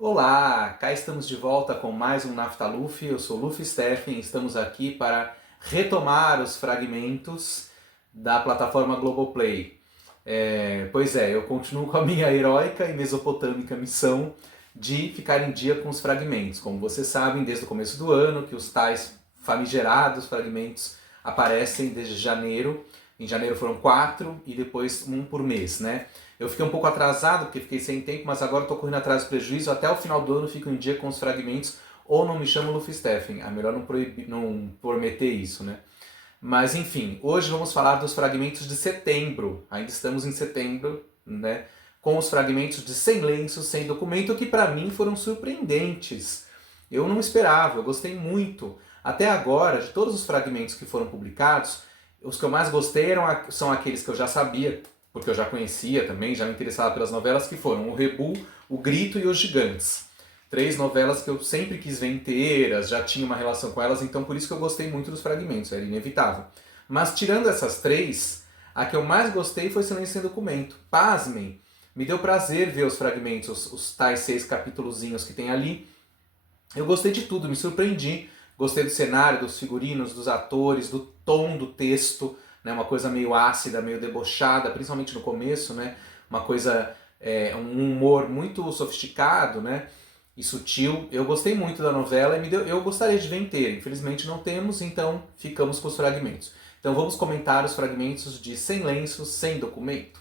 Olá, cá estamos de volta com mais um Naftaluf. Eu sou Luffy Steffen e estamos aqui para retomar os fragmentos da plataforma Globoplay. Pois é, eu continuo com a minha heróica e mesopotâmica missão de ficar em dia com os fragmentos. Como vocês sabem, desde o começo do ano, que os tais famigerados fragmentos aparecem desde janeiro. Em janeiro foram 4 e depois um por mês, né? Eu fiquei um pouco atrasado porque fiquei sem tempo, mas agora estou correndo atrás do prejuízo. Até o final do ano fico em dia com os fragmentos, ou não me chamo Luffy Steffen. É melhor não prometer isso, né? Mas enfim, hoje vamos falar dos fragmentos de setembro. Ainda estamos em setembro, né? Com os fragmentos de Sem Lenço, Sem Documento, que para mim foram surpreendentes. Eu não esperava, eu gostei muito. Até agora, de todos os fragmentos que foram publicados, os que eu mais gostei são aqueles que eu já sabia, porque eu já conhecia também, já me interessava pelas novelas, que foram o Rebu, o Grito e os Gigantes. 3 novelas que eu sempre quis ver inteiras, já tinha uma relação com elas, então por isso que eu gostei muito dos fragmentos, era inevitável. Mas tirando essas 3, a que eu mais gostei foi Silêncio Sem Documento. Pasmem, me deu prazer ver os fragmentos, os tais 6 capítulozinhos que tem ali. Eu gostei de tudo, me surpreendi. Gostei do cenário, dos figurinos, dos atores, do tom do texto, né? Uma coisa meio ácida, meio debochada, principalmente no começo, né? Uma coisa, um humor muito sofisticado, né? E sutil. Eu gostei muito da novela e eu gostaria de ver inteira. Infelizmente não temos, então ficamos com os fragmentos. Então vamos comentar os fragmentos de Sem Lenço, Sem Documento.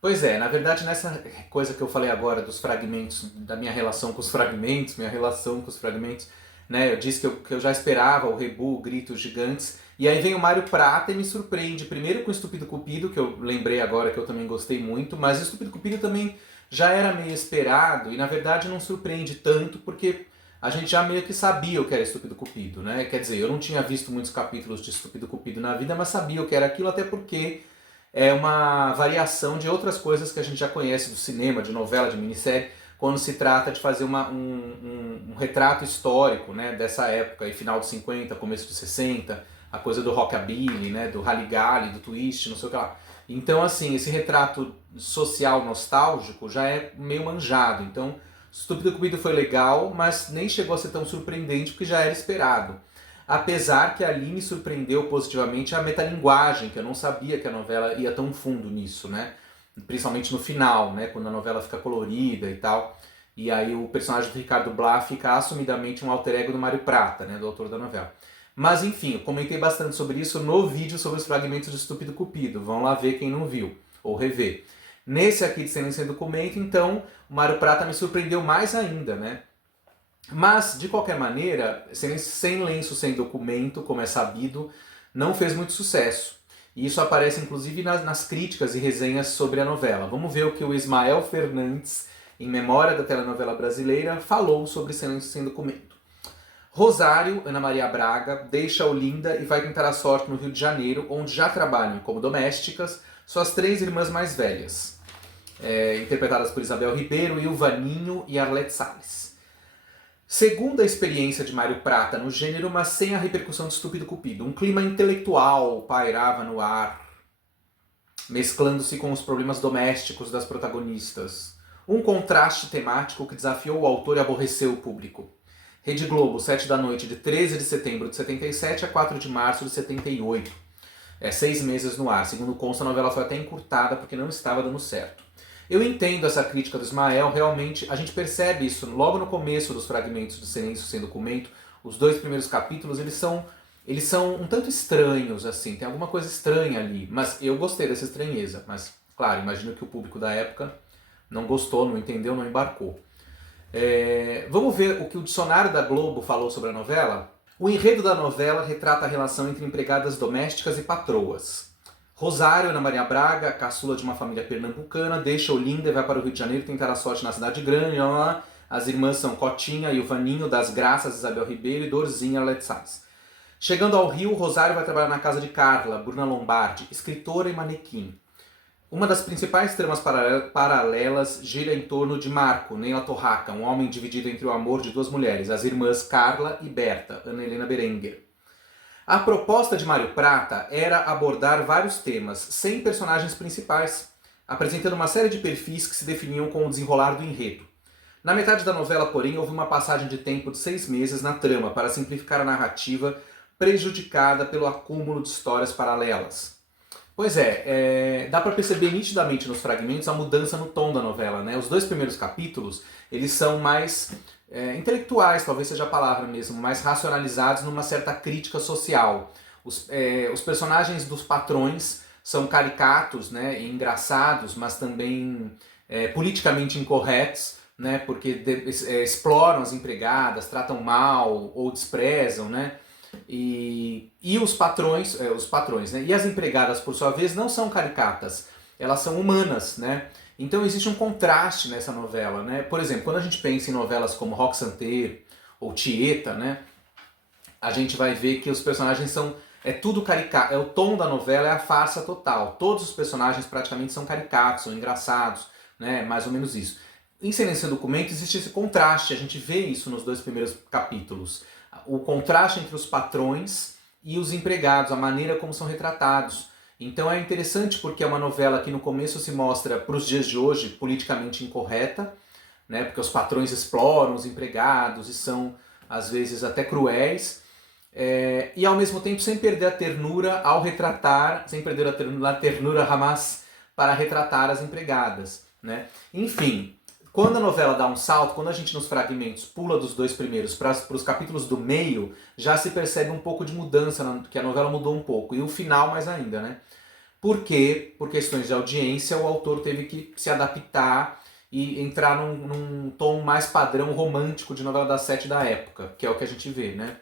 Pois é, na verdade nessa coisa que eu falei agora dos fragmentos, da minha relação com os fragmentos, minha relação com os fragmentos, né, eu disse que eu já esperava o Rebu, o Grito, os Gigantes, e aí vem o Mário Prata e me surpreende, primeiro com o Estúpido Cupido, que eu lembrei agora que eu também gostei muito, mas o Estúpido Cupido também já era meio esperado, e na verdade não surpreende tanto, porque a gente já meio que sabia o que era Estúpido Cupido, né, quer dizer, eu não tinha visto muitos capítulos de Estúpido Cupido na vida, mas sabia o que era aquilo, até porque é uma variação de outras coisas que a gente já conhece do cinema, de novela, de minissérie, quando se trata de fazer um retrato histórico, né, dessa época, aí, final dos 50, começo dos 60, a coisa do rockabilly, né, do rally-gally, do twist, não sei o que lá. Então, assim, esse retrato social nostálgico já é meio manjado. Então, Estúpido Cupido foi legal, mas nem chegou a ser tão surpreendente porque já era esperado. Apesar que ali me surpreendeu positivamente a metalinguagem, que eu não sabia que a novela ia tão fundo nisso, né? Principalmente no final, né? Quando a novela fica colorida e tal. E aí o personagem do Ricardo Blá fica assumidamente um alter ego do Mário Prata, né? Do autor da novela. Mas enfim, eu comentei bastante sobre isso no vídeo sobre os fragmentos de Estúpido Cupido. Vão lá ver quem não viu, ou rever. Nesse aqui de Silêncio Sem Documento, então, o Mário Prata me surpreendeu mais ainda, né? Mas, de qualquer maneira, Sem Lenço, Sem Documento, como é sabido, não fez muito sucesso. E isso aparece inclusive nas críticas e resenhas sobre a novela. Vamos ver o que o Ismael Fernandes, em Memória da Telenovela Brasileira, falou sobre Sem Lenço, Sem Documento. Rosário, Ana Maria Braga, deixa Olinda e vai tentar a sorte no Rio de Janeiro, onde já trabalham como domésticas suas 3 irmãs mais velhas, interpretadas por Isabel Ribeiro, Ilvaninho e Arlete Salles. Segunda experiência de Mário Prata no gênero, mas sem a repercussão de Estúpido Cupido. Um clima intelectual pairava no ar, mesclando-se com os problemas domésticos das protagonistas. Um contraste temático que desafiou o autor e aborreceu o público. Rede Globo, 7 da noite, de 13 de setembro de 77 a 4 de março de 78. 6 meses no ar. Segundo consta, a novela foi até encurtada porque não estava dando certo. Eu entendo essa crítica do Ismael, realmente a gente percebe isso logo no começo dos fragmentos de Silêncio Sem Documento. Os 2 primeiros capítulos, eles são um tanto estranhos, assim, tem alguma coisa estranha ali, mas eu gostei dessa estranheza, mas claro, imagino que o público da época não gostou, não entendeu, não embarcou. Vamos ver o que o dicionário da Globo falou sobre a novela? O enredo da novela retrata a relação entre empregadas domésticas e patroas. Rosário, Ana Maria Braga, caçula de uma família pernambucana, deixa Olinda e vai para o Rio de Janeiro tentar a sorte na cidade grande. As irmãs são Cotinha e o Vaninho, das Graças, Isabel Ribeiro e Dorzinha Arlete Salles. Chegando ao Rio, Rosário vai trabalhar na casa de Carla, Bruna Lombardi, escritora e manequim. Uma das principais tramas paralelas gira em torno de Marco, Neila Torraca, um homem dividido entre o amor de 2 mulheres, as irmãs Carla e Berta, Ana Helena Berenguer. A proposta de Mário Prata era abordar vários temas, sem personagens principais, apresentando uma série de perfis que se definiam com o desenrolar do enredo. Na metade da novela, porém, houve uma passagem de tempo de 6 meses na trama para simplificar a narrativa prejudicada pelo acúmulo de histórias paralelas. Pois é, dá para perceber nitidamente nos fragmentos a mudança no tom da novela, né? Os 2 primeiros capítulos, eles são mais intelectuais, talvez seja a palavra mesmo, mais racionalizados numa certa crítica social. Os personagens dos patrões são caricatos, né, e engraçados, mas também politicamente incorretos, né, porque exploram as empregadas, tratam mal ou desprezam, né? E os patrões, né? E as empregadas, por sua vez, não são caricatas, elas são humanas, né? Então existe um contraste nessa novela, né? Por exemplo, quando a gente pensa em novelas como Roque Santeiro ou Tieta, né? A gente vai ver que os personagens são tudo caricato, o tom da novela é a farsa total. Todos os personagens praticamente são caricatos, são engraçados, né? Mais ou menos isso. Em Silêncio e Documento existe esse contraste, a gente vê isso nos 2 primeiros capítulos. O contraste entre os patrões e os empregados, a maneira como são retratados. Então é interessante porque é uma novela que no começo se mostra, para os dias de hoje, politicamente incorreta, né? Porque os patrões exploram os empregados e são, às vezes, até cruéis. E ao mesmo tempo sem perder a ternura ao retratar, sem perder a ternura Hamas para retratar as empregadas, né? Enfim, quando a novela dá um salto, quando a gente nos fragmentos pula dos 2 primeiros para os capítulos do meio, já se percebe um pouco de mudança, que a novela mudou um pouco, e o final mais ainda, né? Porque, por questões de audiência, o autor teve que se adaptar e entrar num tom mais padrão romântico de novela das 7 da época, que é o que a gente vê, né?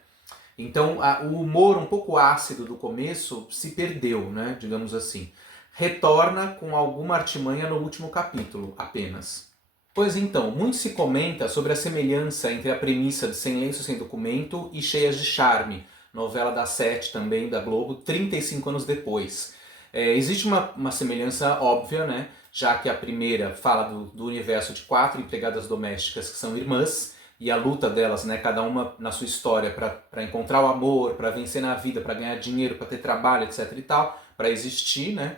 Então, o humor um pouco ácido do começo se perdeu, né, digamos assim. Retorna com alguma artimanha no último capítulo, apenas. Pois então, muito se comenta sobre a semelhança entre a premissa de Sem Lenço Sem Documento e Cheias de Charme, novela das 7 também, da Globo, 35 anos depois. Existe uma semelhança óbvia, né, já que a primeira fala do universo de 4 empregadas domésticas que são irmãs, e a luta delas, né, cada uma na sua história para encontrar o amor, para vencer na vida, para ganhar dinheiro, para ter trabalho, etc e tal, para existir, né?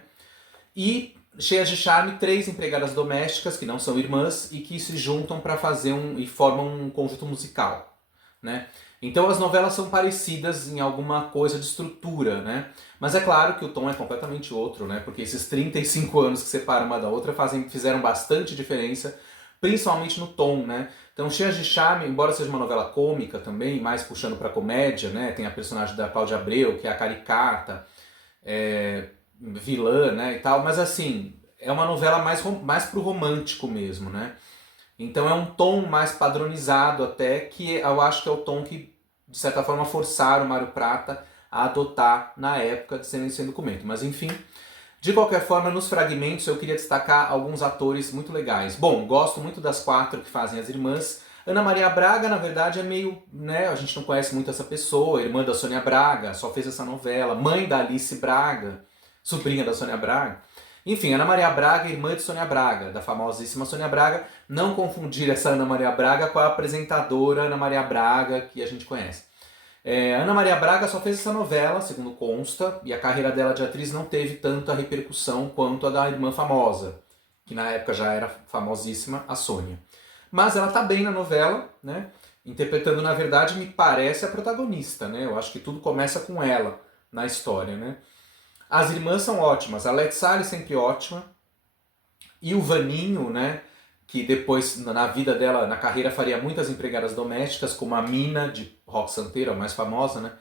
E Cheias de Charme, 3 empregadas domésticas que não são irmãs e que se juntam para fazer e formam um conjunto musical, né? Então as novelas são parecidas em alguma coisa de estrutura, né? Mas é claro que o tom é completamente outro, né? Porque esses 35 anos que separam uma da outra fizeram bastante diferença, principalmente no tom, né? Então, Cheias de Charme, embora seja uma novela cômica também, mais puxando para comédia, né? Tem a personagem da Cláudia Abreu, que é a caricata, vilã, né, e tal, mas assim, é uma novela mais pro romântico mesmo, né? Então é um tom mais padronizado até, que eu acho que é o tom que, de certa forma, forçaram o Mário Prata a adotar na época de Silêncio e Documento. Mas enfim, de qualquer forma, nos fragmentos eu queria destacar alguns atores muito legais. Bom, gosto muito das 4 que fazem as irmãs. Ana Maria Braga, na verdade, é meio, né, a gente não conhece muito essa pessoa, irmã da Sônia Braga, só fez essa novela, mãe da Alice Braga, sobrinha da Sônia Braga. Enfim, Ana Maria Braga, irmã de Sônia Braga, da famosíssima Sônia Braga. Não confundir essa Ana Maria Braga com a apresentadora Ana Maria Braga que a gente conhece. Ana Maria Braga só fez essa novela, segundo consta, e a carreira dela de atriz não teve tanta repercussão quanto a da irmã famosa, que na época já era famosíssima, a Sônia. Mas ela tá bem na novela, né? Interpretando, na verdade, me parece a protagonista, né? Eu acho que tudo começa com ela na história, né? As irmãs são ótimas, a Lete Salles sempre ótima, e o Vaninho, né? Que depois, na vida dela, na carreira, faria muitas empregadas domésticas, como a Mina, de Roque Santeiro, a mais famosa, né?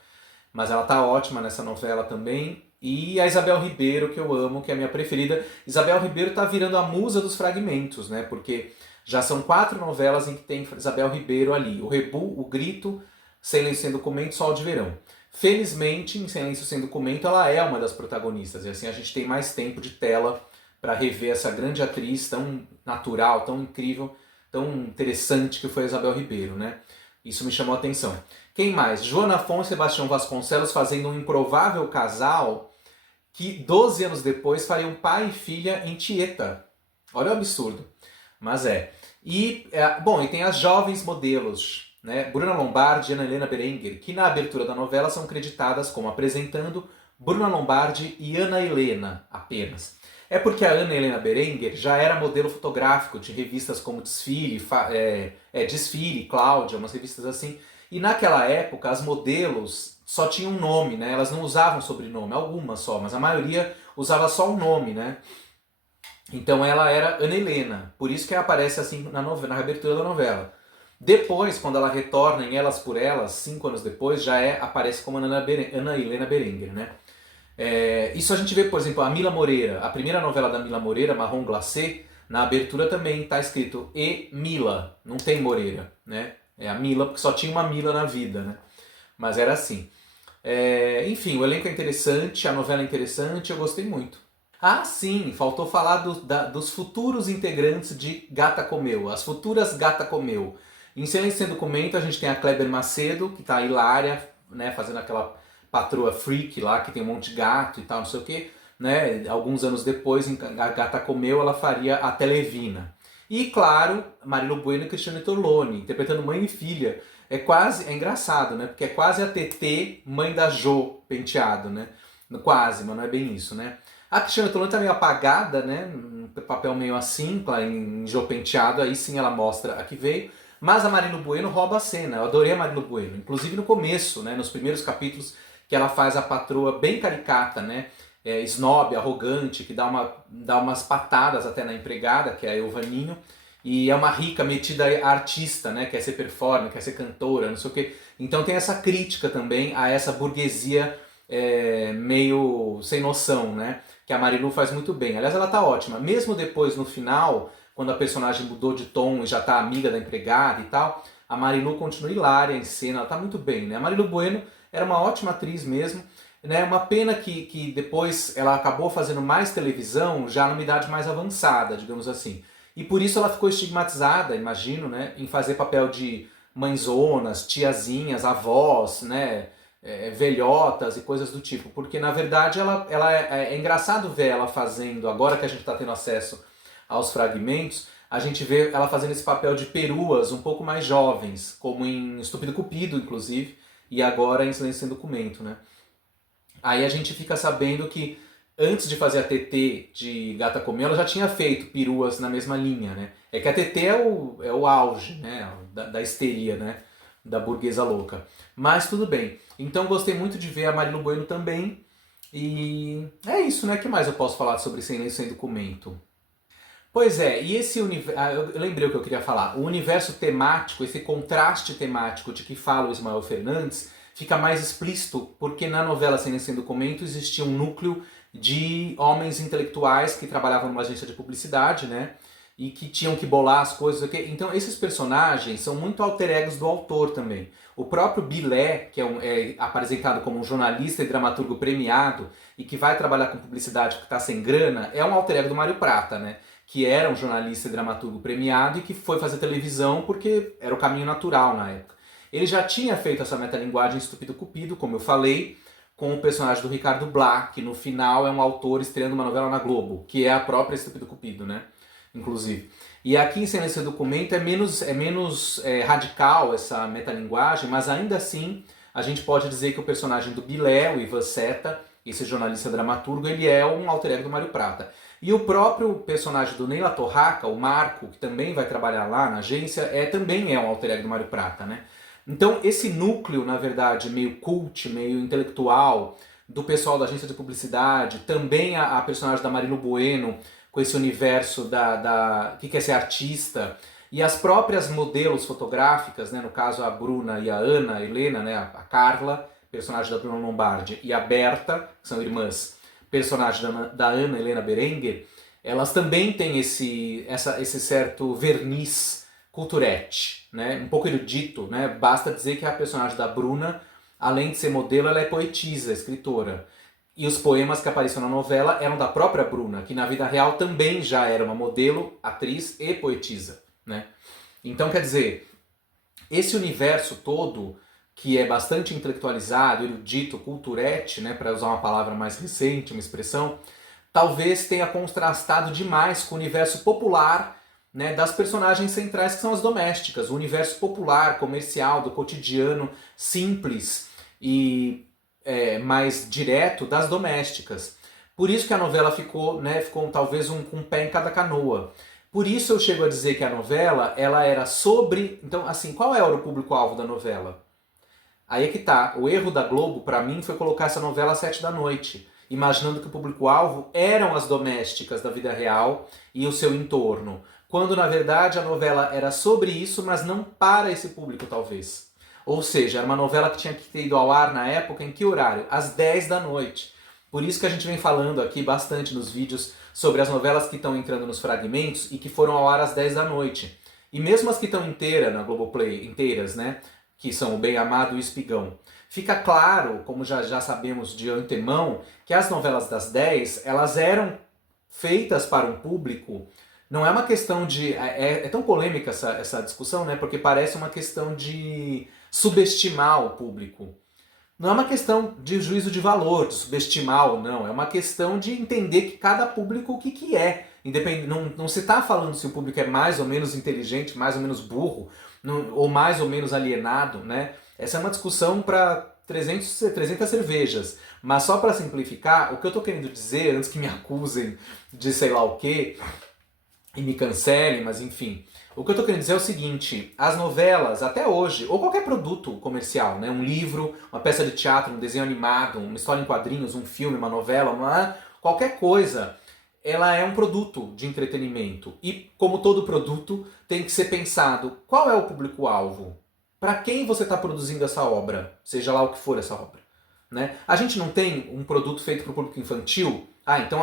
Mas ela tá ótima nessa novela também. E a Isabel Ribeiro, que eu amo, que é a minha preferida. Isabel Ribeiro tá virando a musa dos fragmentos, né? Porque já são 4 novelas em que tem Isabel Ribeiro ali. O Rebu, O Grito, Silêncio Sem Documento, Sol de Verão. Felizmente, em Silêncio Sem Documento, ela é uma das protagonistas. E assim a gente tem mais tempo de tela para rever essa grande atriz tão natural, tão incrível, tão interessante que foi a Isabel Ribeiro, né? Isso me chamou a atenção. Quem mais? Joana Afonso e Sebastião Vasconcelos fazendo um improvável casal que 12 anos depois fariam pai e filha em Tieta. Olha o absurdo. Mas e tem as jovens modelos, né? Bruna Lombardi e Ana Helena Berenguer, que na abertura da novela são creditadas como apresentando Bruna Lombardi e Ana Helena apenas. É porque a Ana Helena Berenguer já era modelo fotográfico de revistas como Desfile, Desfile, Cláudia, umas revistas assim. E naquela época as modelos só tinham um nome, né? Elas não usavam sobrenome, algumas só, mas a maioria usava só o nome, né? Então ela era Ana Helena, por isso que ela aparece assim na abertura da novela. Depois, quando ela retorna em Elas por Elas, 5 anos depois, aparece como Ana Helena Berenguer, né? Isso a gente vê, por exemplo, a Mila Moreira, a primeira novela da Mila Moreira, Marrom Glacé, na abertura também está escrito E Mila, não tem Moreira, né? É a Mila, porque só tinha uma Mila na vida, né? Mas era assim. Enfim, o elenco é interessante, a novela é interessante, eu gostei muito. Ah, sim, faltou falar dos futuros integrantes de Gata Comeu, as futuras Gata Comeu. Em Silêncio Sem Documento a gente tem a Kleber Macedo, que tá hilária, né, fazendo aquela patroa freak lá, que tem um monte de gato e tal, não sei o que. Né? Alguns anos depois, em Gata Comeu, ela faria a Televina. E, claro, Marilu Bueno e Cristiane Torlone, interpretando mãe e filha. É engraçado, né? Porque é quase a TT, mãe da Jo Penteado, né? Quase, mas não é bem isso, né? A Cristiane Torlone tá meio apagada, né? Um papel meio assim, em Jo Penteado, aí sim ela mostra a que veio. Mas a Marilu Bueno rouba a cena. Eu adorei a Marilu Bueno, inclusive no começo, né? Nos primeiros capítulos, que ela faz a patroa bem caricata, né? Snob, arrogante, que dá umas patadas até na empregada, que é a Elvaninho, e é uma rica metida artista, né? Quer ser performer, quer ser cantora, não sei o quê. Então tem essa crítica também a essa burguesia meio sem noção, né? Que a Marilu faz muito bem. Aliás, ela tá ótima. Mesmo depois, no final, quando a personagem mudou de tom e já tá amiga da empregada e tal, a Marilu continua hilária em cena, ela tá muito bem, né? A Marilu Bueno era uma ótima atriz mesmo, né? Uma pena que depois ela acabou fazendo mais televisão já numa idade mais avançada, digamos assim. E por isso ela ficou estigmatizada, imagino, né? Em fazer papel de mãezonas, tiazinhas, avós, né? Velhotas e coisas do tipo, porque na verdade é engraçado ver ela fazendo, agora que a gente está tendo acesso aos fragmentos, a gente vê ela fazendo esse papel de peruas um pouco mais jovens, como em Estúpido Cupido, inclusive, e agora em Silêncio Sem Documento, né? Aí a gente fica sabendo que antes de fazer a TT de Gata Comeu, ela já tinha feito peruas na mesma linha, né? É que a TT é o auge, né? Da histeria, né? Da burguesa louca. Mas tudo bem. Então gostei muito de ver a Marilu Bueno também. E é isso, né? O que mais eu posso falar sobre Silêncio Sem Documento? Pois é, e esse universo. Eu lembrei o que eu queria falar. O universo temático, esse contraste temático de que fala o Ismael Fernandes, fica mais explícito porque na novela Silêncio Sem Documento existia um núcleo de homens intelectuais que trabalhavam numa agência de publicidade, né? E que tinham que bolar as coisas. Então esses personagens são muito alter egos do autor também. O próprio Bilé, que é apresentado como um jornalista e dramaturgo premiado e que vai trabalhar com publicidade porque está sem grana, é um alter ego do Mário Prata, né? Que era um jornalista e dramaturgo premiado e que foi fazer televisão porque era o caminho natural na época. Ele já tinha feito essa metalinguagem Estúpido Cupido, como eu falei, com o personagem do Ricardo Blah, que no final é um autor estreando uma novela na Globo, que é a própria Estúpido Cupido, né? Inclusive. E aqui em Silêncio Sem Documento é menos radical essa metalinguagem, mas ainda assim a gente pode dizer que o personagem do Bilé, o Ivan Seta, esse jornalista dramaturgo, ele é um alter ego do Mário Prata. E o próprio personagem do Neila Torraca, o Marco, que também vai trabalhar lá na agência, também é um alter ego do Mário Prata, né? Então esse núcleo, na verdade, meio cult, meio intelectual, do pessoal da agência de publicidade, também a personagem da Marilu Bueno, com esse universo que quer ser artista, e as próprias modelos fotográficas, né, no caso a Bruna e a Ana Helena, né, a Carla, personagem da Bruna Lombardi, e a Berta, que são irmãs, personagem da Ana Helena Berenguer, elas também têm esse certo verniz culturete, né, um pouco erudito, né, basta dizer que a personagem da Bruna, além de ser modelo, ela é poetisa, escritora. E os poemas que apareciam na novela eram da própria Bruna, que na vida real também já era uma modelo, atriz e poetisa, né? Então, quer dizer, esse universo todo, que é bastante intelectualizado, erudito, culturete, né, para usar uma palavra mais recente, uma expressão, talvez tenha contrastado demais com o universo popular, né, das personagens centrais que são as domésticas, o universo popular, comercial, do cotidiano, simples e mais direto das domésticas. Por isso que a novela ficou, né, ficou talvez com um pé em cada canoa. Por isso eu chego a dizer que a novela, ela era sobre... Então, assim, qual era o público-alvo da novela? Aí é que tá. O erro da Globo, pra mim, foi colocar essa novela às 7 da noite, imaginando que o público-alvo eram as domésticas da vida real e o seu entorno. Quando, na verdade, a novela era sobre isso, mas não para esse público, talvez. Ou seja, era uma novela que tinha que ter ido ao ar na época em que horário? Às 10 da noite. Por isso que a gente vem falando aqui bastante nos vídeos sobre as novelas que estão entrando nos fragmentos e que foram ao ar às 10 da noite. E mesmo as que estão inteiras na Globoplay, inteiras, né? Que são o Bem Amado e o Espigão. Fica claro, como já sabemos de antemão, que as novelas das 10, elas eram feitas para um público. Não é uma questão de... É tão polêmica essa discussão, né? Porque parece uma questão de subestimar o público. Não é uma questão de juízo de valor, de subestimar ou não. É uma questão de entender que cada público o que é. Não se está falando se o público é mais ou menos inteligente, mais ou menos burro, ou mais ou menos alienado, né? Essa é uma discussão para 300 cervejas. Mas só para simplificar, o que eu estou querendo dizer, antes que me acusem de sei lá o quê, e me cancelem, mas enfim... O que eu estou querendo dizer é o seguinte, as novelas, até hoje, ou qualquer produto comercial, né, um livro, uma peça de teatro, um desenho animado, uma história em quadrinhos, um filme, uma novela, qualquer coisa, ela é um produto de entretenimento. E, como todo produto, tem que ser pensado, qual é o público-alvo? Para quem você está produzindo essa obra? Seja lá o que for essa obra. Né? A gente não tem um produto feito para o público infantil? Então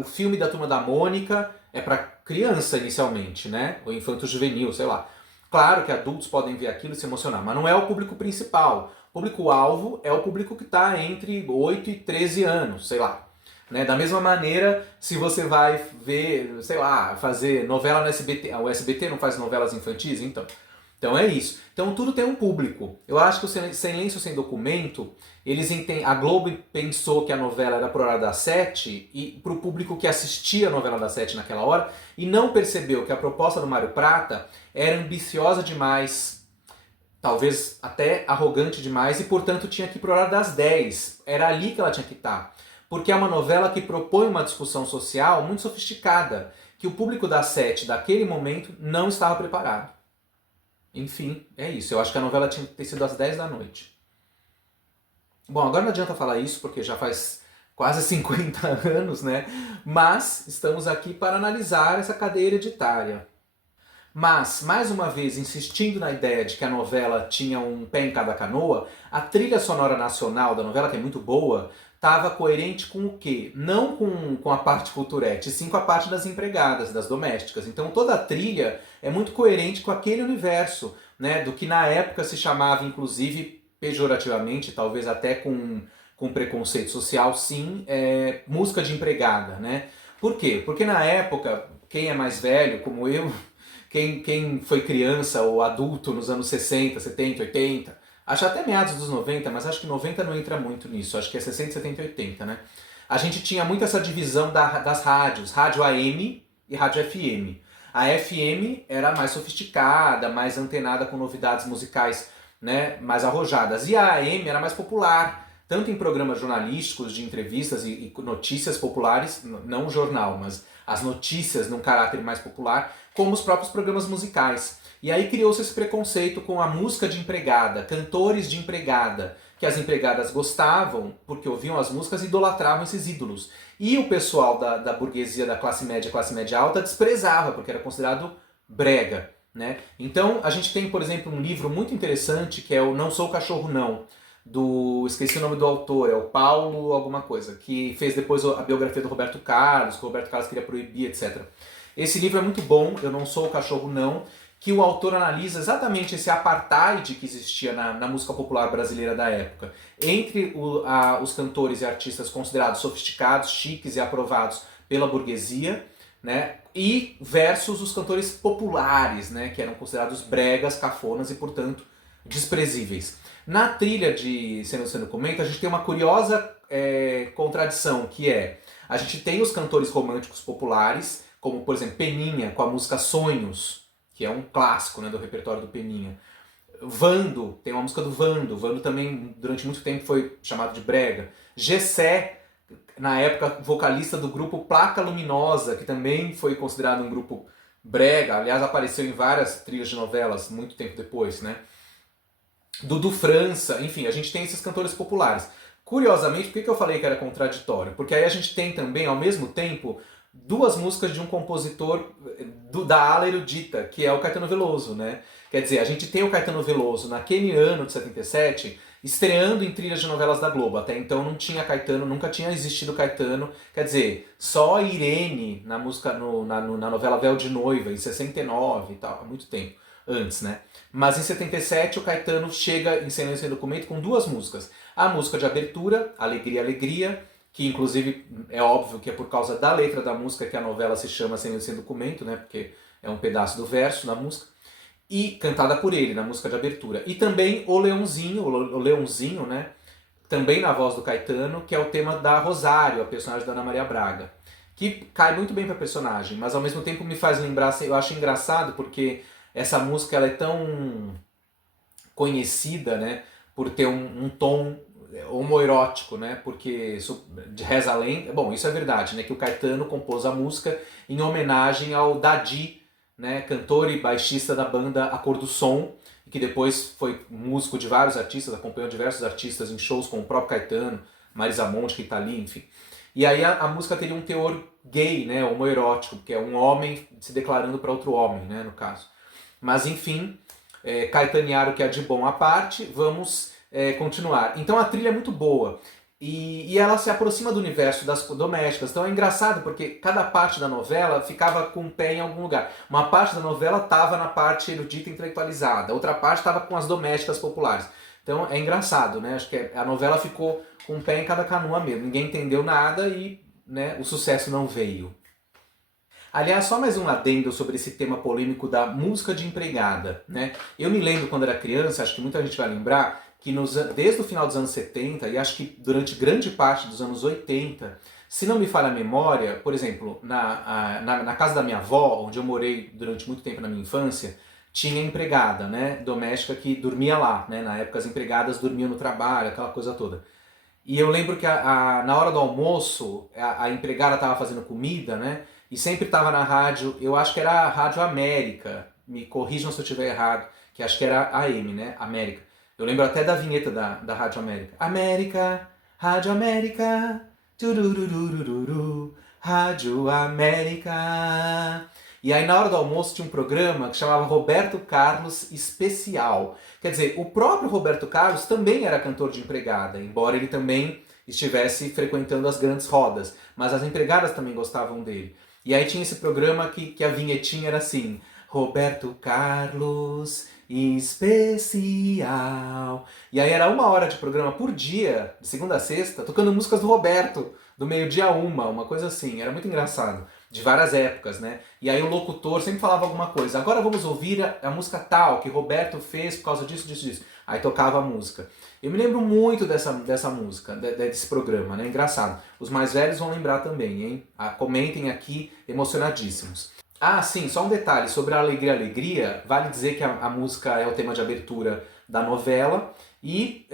o filme da Turma da Mônica é para criança inicialmente, né? Ou infanto-juvenil, sei lá. Claro que adultos podem ver aquilo e se emocionar, mas não é o público principal. O público-alvo é o público que está entre 8 e 13 anos, sei lá. Né? Da mesma maneira, se você vai ver, sei lá, fazer novela no SBT... O SBT não faz novelas infantis? Então é isso. Então tudo tem um público. Eu acho que o Silêncio Sem Documento, a Globo pensou que a novela era para hora das 7 e para o público que assistia a novela das 7 naquela hora e não percebeu que a proposta do Mário Prata era ambiciosa demais, talvez até arrogante demais e portanto tinha que ir para hora das 10. Era ali que ela tinha que estar. Porque é uma novela que propõe uma discussão social muito sofisticada, que o público das 7 daquele momento não estava preparado. Enfim, é isso. Eu acho que a novela tinha que ter sido às 10 da noite. Bom, agora não adianta falar isso, porque já faz quase 50 anos, né? Mas estamos aqui para analisar essa cadeia hereditária. Mas, mais uma vez, insistindo na ideia de que a novela tinha um pé em cada canoa, a trilha sonora nacional da novela, que é muito boa, estava coerente com o quê? Não com a parte culturete, sim com a parte das empregadas, das domésticas. Então toda a trilha é muito coerente com aquele universo, né, do que na época se chamava, inclusive, pejorativamente, talvez até com preconceito social, sim, música de empregada. Né? Por quê? Porque na época, quem é mais velho, como eu, quem foi criança ou adulto nos anos 60, 70, 80, acho até meados dos 90, mas acho que 90 não entra muito nisso, acho que é 60, 70 e 80, né? A gente tinha muito essa divisão das rádios, rádio AM e rádio FM. A FM era mais sofisticada, mais antenada com novidades musicais, né, mais arrojadas. E a AM era mais popular, tanto em programas jornalísticos, de entrevistas e notícias populares, não o jornal, mas as notícias num caráter mais popular, como os próprios programas musicais. E aí criou-se esse preconceito com a música de empregada, cantores de empregada, que as empregadas gostavam, porque ouviam as músicas e idolatravam esses ídolos. E o pessoal da burguesia, da classe média alta, desprezava, porque era considerado brega. Né? Então a gente tem, por exemplo, um livro muito interessante, que é o Não Sou Cachorro Não, esqueci o nome do autor, é o Paulo alguma coisa, que fez depois a biografia do Roberto Carlos, que o Roberto Carlos queria proibir, etc. Esse livro é muito bom, Eu Não Sou o Cachorro Não, que o autor analisa exatamente esse apartheid que existia na música popular brasileira da época, entre os cantores e artistas considerados sofisticados, chiques e aprovados pela burguesia, né, e versus os cantores populares, né, que eram considerados bregas, cafonas e, portanto, desprezíveis. Na trilha de Silêncio Sem Documento, a gente tem uma curiosa contradição, que é, a gente tem os cantores românticos populares, como, por exemplo, Peninha, com a música Sonhos, que é um clássico, né, do repertório do Peninha. Vando, tem uma música do Vando. Vando também, durante muito tempo, foi chamado de brega. Gessé, na época vocalista do grupo Placa Luminosa, que também foi considerado um grupo brega, aliás apareceu em várias trilhas de novelas muito tempo depois, né? Dudu França, enfim, a gente tem esses cantores populares. Curiosamente, por que eu falei que era contraditório? Porque aí a gente tem também, ao mesmo tempo, duas músicas de um compositor da ala erudita, que é o Caetano Veloso, né? Quer dizer, a gente tem o Caetano Veloso naquele ano de 77, estreando em trilhas de novelas da Globo. Até então não tinha Caetano, nunca tinha existido Caetano. Quer dizer, só a Irene na música na novela Véu de Noiva, em 69 e tal, há muito tempo antes, né? Mas em 77 o Caetano chega em Silêncio Sem Documento com duas músicas. A música de abertura, Alegria, Alegria, que inclusive é óbvio que é por causa da letra da música que a novela se chama Silêncio Sem Documento, né? Porque é um pedaço do verso da música. E cantada por ele, na música de abertura. E também o Leãozinho, né? Também na voz do Caetano, que é o tema da Rosário, a personagem da Ana Maria Braga. Que cai muito bem pra personagem, mas ao mesmo tempo me faz lembrar, eu acho engraçado porque essa música ela é tão conhecida, né, por ter um tom homoerótico, né, porque de reza a lenda, bom, isso é verdade, né, que o Caetano compôs a música em homenagem ao Dadi, né, cantor e baixista da banda A Cor do Som, que depois foi músico de vários artistas, acompanhou diversos artistas em shows com o próprio Caetano, Marisa Monte, Rita Lee, enfim. E aí a música teria um teor gay, né, homoerótico, que é um homem se declarando para outro homem, né, no caso. Mas enfim, Caetanear o que há de bom à parte, vamos continuar. Então a trilha é muito boa e ela se aproxima do universo das domésticas. Então é engraçado porque cada parte da novela ficava com o pé em algum lugar. Uma parte da novela estava na parte erudita e intelectualizada, outra parte estava com as domésticas populares. Então é engraçado, né? Acho que a novela ficou com o pé em cada canoa mesmo. Ninguém entendeu nada e, né, o sucesso não veio. Aliás, só mais um adendo sobre esse tema polêmico da música de empregada, né? Eu me lembro quando era criança, acho que muita gente vai lembrar, que desde o final dos anos 70 e acho que durante grande parte dos anos 80, se não me falha a memória, por exemplo, na casa da minha avó, onde eu morei durante muito tempo na minha infância, tinha empregada, né, doméstica que dormia lá, né? Na época as empregadas dormiam no trabalho, aquela coisa toda. E eu lembro que na hora do almoço, a empregada estava fazendo comida, né? E sempre estava na rádio, eu acho que era a Rádio América, me corrijam se eu estiver errado, que acho que era a AM, né? América. Eu lembro até da vinheta da Rádio América. América, Rádio América, turururururu, Rádio América. E aí na hora do almoço tinha um programa que chamava Roberto Carlos Especial. Quer dizer, o próprio Roberto Carlos também era cantor de empregada, embora ele também estivesse frequentando as grandes rodas. Mas as empregadas também gostavam dele. E aí tinha esse programa que a vinhetinha era assim, Roberto Carlos Especial. E aí era 1 hora de programa por dia, de segunda a sexta, tocando músicas do Roberto, do meio-dia a uma coisa assim. Era muito engraçado, de várias épocas, né? E aí o locutor sempre falava alguma coisa. Agora vamos ouvir a música tal, que Roberto fez por causa disso, disso, disso. Aí tocava a música. Eu me lembro muito dessa música, desse programa, né? Engraçado. Os mais velhos vão lembrar também, hein? Comentem aqui, emocionadíssimos. Ah, sim, só um detalhe sobre a Alegria, Alegria. Vale dizer que a música é o tema de abertura da novela. E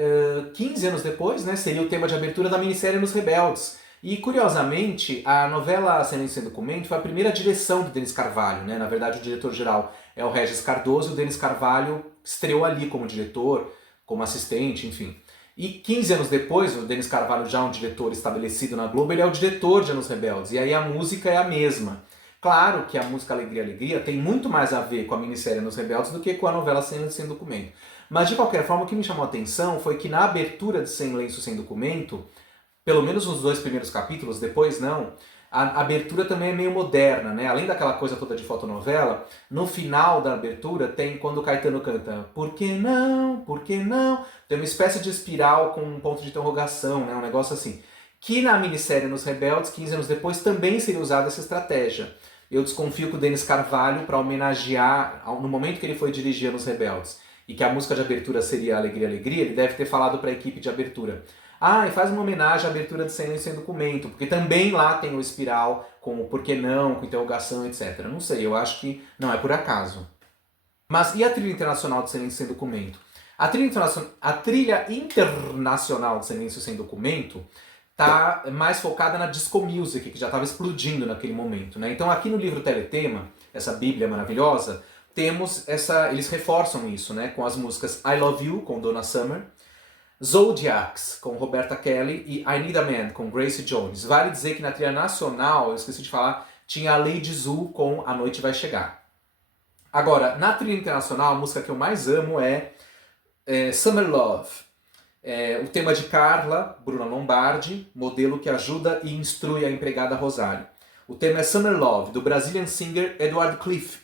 15 anos depois, né, seria o tema de abertura da minissérie Nos Rebeldes. E, curiosamente, a novela Silêncio Sem Documento foi a primeira direção do Denis Carvalho, né? Na verdade, o diretor-geral é o Regis Cardoso e o Denis Carvalho estreou ali como diretor, como assistente, enfim. E 15 anos depois, o Denis Carvalho, já um diretor estabelecido na Globo, ele é o diretor de Anos Rebeldes. E aí a música é a mesma. Claro que a música Alegria, Alegria tem muito mais a ver com a minissérie Anos Rebeldes do que com a novela Silêncio Sem Documento. Mas, de qualquer forma, o que me chamou a atenção foi que na abertura de Silêncio Sem Documento, pelo menos nos 2 primeiros capítulos, depois não, a abertura também é meio moderna, né? Além daquela coisa toda de fotonovela, no final da abertura tem quando o Caetano canta Por que não? Por que não? Tem uma espécie de espiral com um ponto de interrogação, né? Um negócio assim. Que na minissérie Nos Rebeldes, 15 anos depois, também seria usada essa estratégia. Eu desconfio que o Denis Carvalho, para homenagear, no momento que ele foi dirigir Nos Rebeldes, e que a música de abertura seria Alegria, Alegria, ele deve ter falado para a equipe de abertura. E faz uma homenagem à abertura de Silêncio Sem Documento, porque também lá tem o espiral com o porquê não, com interrogação, etc. Não sei, eu acho que não é por acaso. Mas e a trilha internacional de Silêncio Sem Documento? A trilha internacional de Silêncio Sem Documento tá mais focada na disco music, que já estava explodindo naquele momento, né? Então aqui no livro Teletema, essa bíblia maravilhosa, temos eles reforçam isso, né? Com as músicas I Love You, com Donna Summer, Zodiacs, com Roberta Kelly, e I Need a Man, com Grace Jones. Vale dizer que na trilha nacional, eu esqueci de falar, tinha a Lady Zu com A Noite Vai Chegar. Agora, na trilha internacional, a música que eu mais amo é Summer Love. O tema de Carla, Bruna Lombardi, modelo que ajuda e instrui a empregada Rosário. O tema é Summer Love, do Brazilian singer Edward Cliff,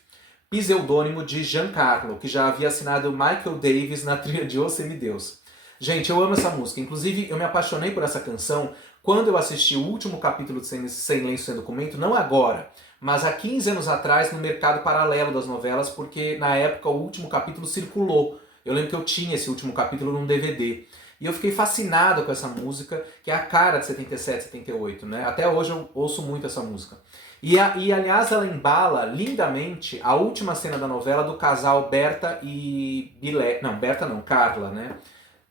pseudônimo de Giancarlo, que já havia assinado Michael Davis na trilha de O Semideus. Gente, eu amo essa música. Inclusive, eu me apaixonei por essa canção quando eu assisti o último capítulo de Sem Lenço Sem Documento, não agora, mas há 15 anos atrás no mercado paralelo das novelas, porque na época o último capítulo circulou. Eu lembro que eu tinha esse último capítulo num DVD. E eu fiquei fascinado com essa música, que é a cara de 77, 78, né? Até hoje eu ouço muito essa música. E aliás, ela embala lindamente a última cena da novela do casal Berta e Bilé. Não, Berta não, Carla, né?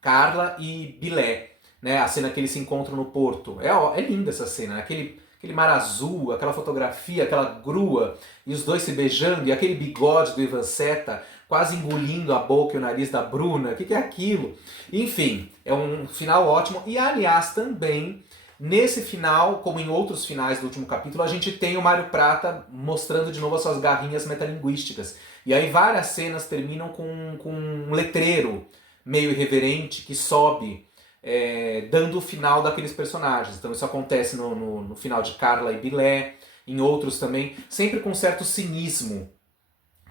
Carla e Bilé, né? A cena que eles se encontram no porto. É linda essa cena, né? Aquele mar azul, aquela fotografia, aquela grua, e os dois se beijando, e aquele bigode do Ivan Seta quase engolindo a boca e o nariz da Bruna. O que é aquilo? Enfim, é um final ótimo. E aliás, também, nesse final, como em outros finais do último capítulo, a gente tem o Mário Prata mostrando de novo as suas garrinhas metalinguísticas. E aí várias cenas terminam com um letreiro meio irreverente que sobe, dando o final daqueles personagens. Então isso acontece no final de Carla e Bilé, em outros também, sempre com certo cinismo,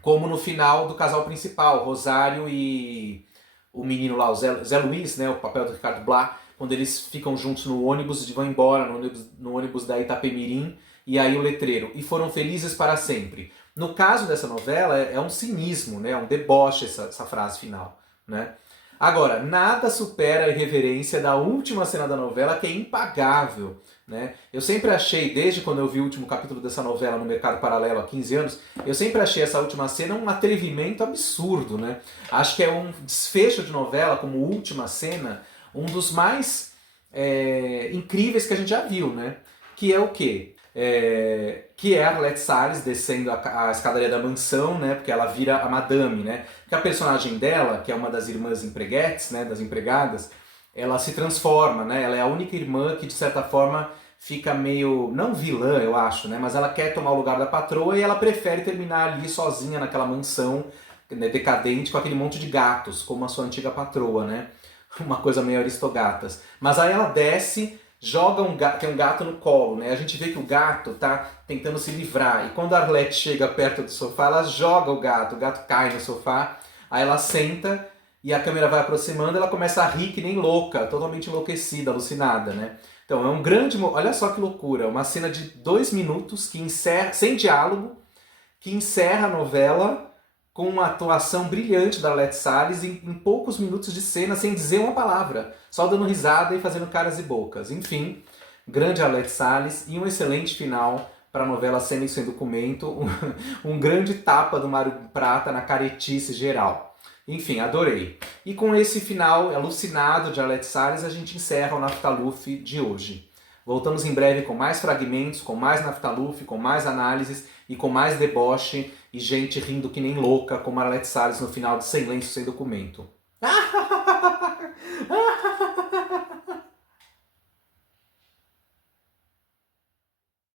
como no final do casal principal, Rosário e o menino lá, o Zé Luiz, né, o papel do Ricardo Blá, quando eles ficam juntos no ônibus e vão embora no ônibus da Itapemirim, e aí o letreiro, e foram felizes para sempre. No caso dessa novela, é um cinismo, né, é um deboche essa frase final, né? Agora, nada supera a irreverência da última cena da novela, que é impagável, né? Eu sempre achei, desde quando eu vi o último capítulo dessa novela no mercado paralelo há 15 anos, eu sempre achei essa última cena um atrevimento absurdo, né? Acho que é um desfecho de novela, como última cena, um dos mais incríveis que a gente já viu, né? Que é o quê? Que é a Arlete Salles descendo a escadaria da mansão, né, porque ela vira a madame, né, que a personagem dela, que é uma das irmãs empreguetes, né, das empregadas, ela se transforma, né, ela é a única irmã que de certa forma fica meio, não vilã eu acho, né, mas ela quer tomar o lugar da patroa e ela prefere terminar ali sozinha naquela mansão, né, decadente, com aquele monte de gatos, como a sua antiga patroa, né, uma coisa meio Aristogatas. Mas aí ela desce, joga tem um gato no colo, né? A gente vê que o gato tá tentando se livrar. E quando a Arlete chega perto do sofá, ela joga o gato cai no sofá, aí ela senta e a câmera vai aproximando, ela começa a rir que nem louca, totalmente enlouquecida, alucinada, né? Então é um grande... Olha só que loucura, uma cena de 2 minutos, que encerra, sem diálogo, que encerra a novela com uma atuação brilhante da Arlete Salles em poucos minutos de cena, sem dizer uma palavra, só dando risada e fazendo caras e bocas. Enfim, grande Arlete Salles e um excelente final para a novela Sem Sem Documento, um grande tapa do Mário Prata na caretice geral. Enfim, adorei. E com esse final alucinado de Arlete Salles, a gente encerra o Naftaluf de hoje. Voltamos em breve com mais fragmentos, com mais Naftaluf, com mais análises e com mais deboche e gente rindo que nem louca, como a Arlete Salles no final de Sem Lenço Sem Documento.